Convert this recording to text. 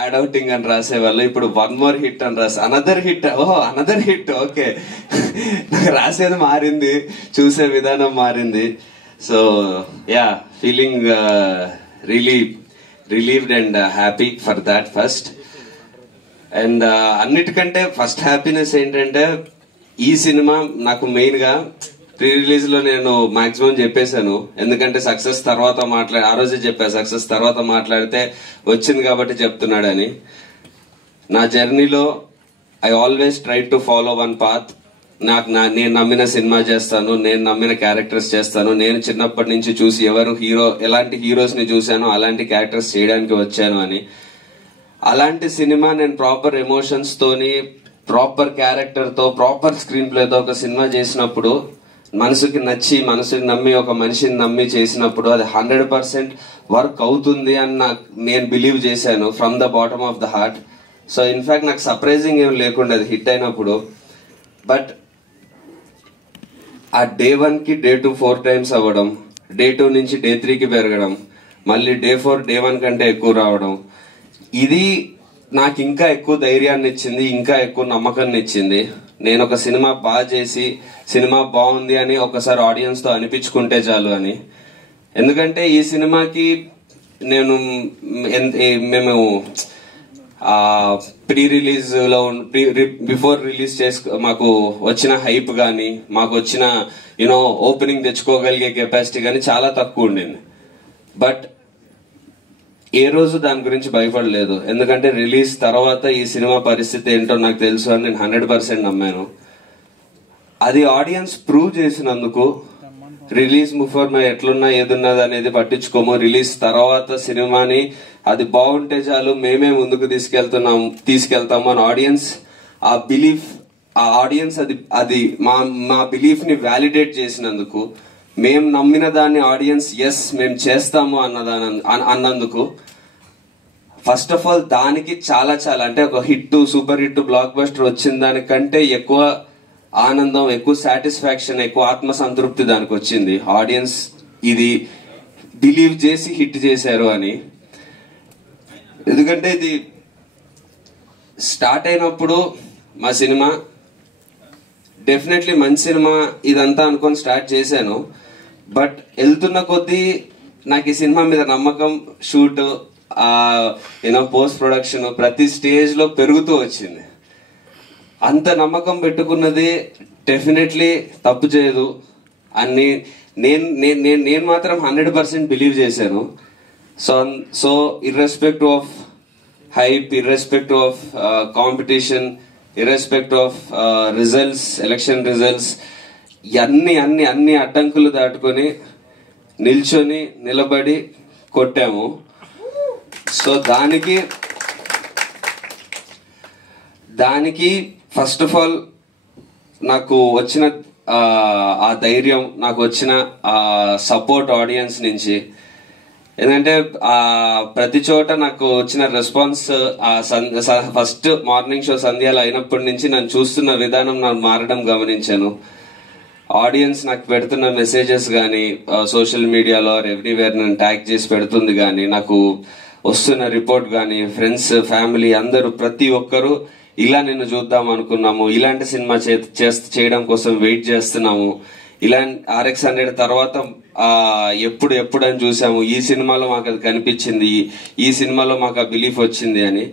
Add outing అని రాసేవాళ్ళు, ఇప్పుడు వన్ మోర్ హిట్ అని అనదర్ హిట్. ఓహో, అనదర్ హిట్. ఓకే, నాకు రాసేది మారింది, చూసే విధానం మారింది. So yeah, feeling relieved and happy for that first. And అన్నిటికంటే ఫస్ట్ హ్యాపీనెస్ ఏంటంటే, ఈ సినిమా నాకు మెయిన్ గా ప్రీ రిలీజ్ లో నేను మాక్సిమం చెప్పేశాను. ఎందుకంటే సక్సెస్ తర్వాత ఆ రోజే చెప్పా, సక్సెస్ తర్వాత మాట్లాడితే వచ్చింది కాబట్టి చెప్తున్నాడని. నా జర్నీలో I always try to follow one path. నేను నమ్మిన సినిమా చేస్తాను, నేను నమ్మిన క్యారెక్టర్స్ చేస్తాను. నేను చిన్నప్పటి నుంచి చూసి ఎలాంటి హీరోస్ ని చూశానో అలాంటి క్యారెక్టర్స్ చేయడానికి వచ్చాను అని. అలాంటి సినిమా నేను ప్రాపర్ ఎమోషన్స్ తోని, ప్రాపర్ క్యారెక్టర్ తో, ప్రాపర్ స్క్రీన్ ప్లేతో ఒక సినిమా చేసినప్పుడు, మనసుకి నమ్మి ఒక మనిషిని నమ్మి చేసినప్పుడు అది 100% వర్క్ అవుతుంది అని నేను బిలీవ్ చేశాను from the bottom of the heart. So in fact నాకు సర్ప్రైజింగ్ ఏం లేకుండా అది హిట్ అయినప్పుడు. బట్ ఆ డే 1 కి డే 2 4 టైమ్స్ అవ్వడం, డే 2 నుంచి డే 3కి పెరగడం, మళ్ళీ డే 4 డే 1 కంటే ఎక్కువ రావడం, ఇది నాకు ఇంకా ఎక్కువ ధైర్యాన్ని ఇచ్చింది, ఇంకా ఎక్కువ నమ్మకాన్ని ఇచ్చింది. నేను ఒక సినిమా బాగా చేసి, సినిమా బాగుంది అని ఒకసారి ఆడియన్స్ తో అనిపించుకుంటే చాలు అని. ఎందుకంటే ఈ సినిమాకి మేము ప్రీ రిలీజ్ లో బిఫోర్ రిలీజ్ మాకు వచ్చిన హైప్ గానీ, మాకు వచ్చిన ఓపెనింగ్ తెచ్చుకోగలిగే కెపాసిటీ గానీ చాలా తక్కువ ఉండింది. బట్ ఏ రోజు దాని గురించి భయపడలేదు. ఎందుకంటే రిలీజ్ తర్వాత ఈ సినిమా పరిస్థితి ఏంటో నాకు తెలుసు అని నేను 100% నమ్మాను. అది ఆడియన్స్ ప్రూవ్ చేసినందుకు, రిలీజ్ బిఫోర్ ఎట్లున్నా ఏదున్నది అనేది పట్టించుకోము, రిలీజ్ తర్వాత సినిమాని అది బాగుంటే చాలు, మేమే ముందుకు తీసుకెళ్తాము అని ఆడియన్స్ అది మా బిలీఫ్ ని వ్యాలిడేట్ చేసినందుకు, మేము నమ్మిన దాన్ని ఆడియన్స్ ఎస్ మేము చేస్తాము అన్నందుకు, ఫస్ట్ ఆఫ్ ఆల్ దానికి చాలా అంటే ఒక సూపర్ హిట్ బ్లాక్ బస్టర్ వచ్చిన దానికంటే ఎక్కువ ఆనందం, ఎక్కువ సాటిస్ఫాక్షన్, ఎక్కువ ఆత్మసంతృప్తి దానికి వచ్చింది. ఆడియన్స్ ఇది బిలీవ్ చేసి హిట్ చేశారు అని. ఎందుకంటే ఇది స్టార్ట్ అయినప్పుడు మా సినిమా డెఫినెట్లీ మంచి సినిమా ఇదంతా అనుకొని స్టార్ట్ చేశాను. బట్ వెళ్తున్న కొద్దీ నాకు ఈ సినిమా మీద నమ్మకం, షూట్, పోస్ట్ ప్రొడక్షన్ ప్రతి స్టేజ్ లో పెరుగుతూ వచ్చింది. అంత నమ్మకం పెట్టుకున్నది డెఫినెట్లీ తప్పు చేయదు అని నేను మాత్రం 100% బిలీవ్ చేశాను. So irrespective of hype, irrespective of competition, irrespective of results, election results, అన్ని అడ్డంకులు దాటుకొని నిలబడి కొట్టాము. సో దానికి ఫస్ట్ ఆఫ్ ఆల్ నాకు వచ్చిన ఆ ధైర్యం, నాకు వచ్చిన సపోర్ట్ ఆడియన్స్ నుంచి. ఏంటంటే ప్రతి చోట నాకు వచ్చిన రెస్పాన్స్, ఫస్ట్ మార్నింగ్ షో సంధ్యాలు అయినప్పటి నుంచి నన్ను చూస్తున్న విధానం నాకు మారడం గమనించాను. ఆడియన్స్ నాకు పెడుతున్న మెసేజెస్ గానీ, సోషల్ మీడియాలో ఎవ్రీవేర్ నన్ను ట్యాగ్ చేసి పెడుతుంది గానీ, నాకు వస్తున్న రిపోర్ట్ గానీ, ఫ్రెండ్స్, ఫ్యామిలీ అందరూ ప్రతి ఒక్కరూ ఇలా నిన్ను చూద్దాం అనుకున్నాము, ఇలాంటి సినిమా చేయడం కోసం వెయిట్ చేస్తున్నాము, ఇలాంటి RX-100 తర్వాత ఎప్పుడు అని చూసాము, ఈ సినిమాలో మాకు అది కనిపించింది, ఈ సినిమాలో మాకు ఆ బిలీఫ్ వచ్చింది అని.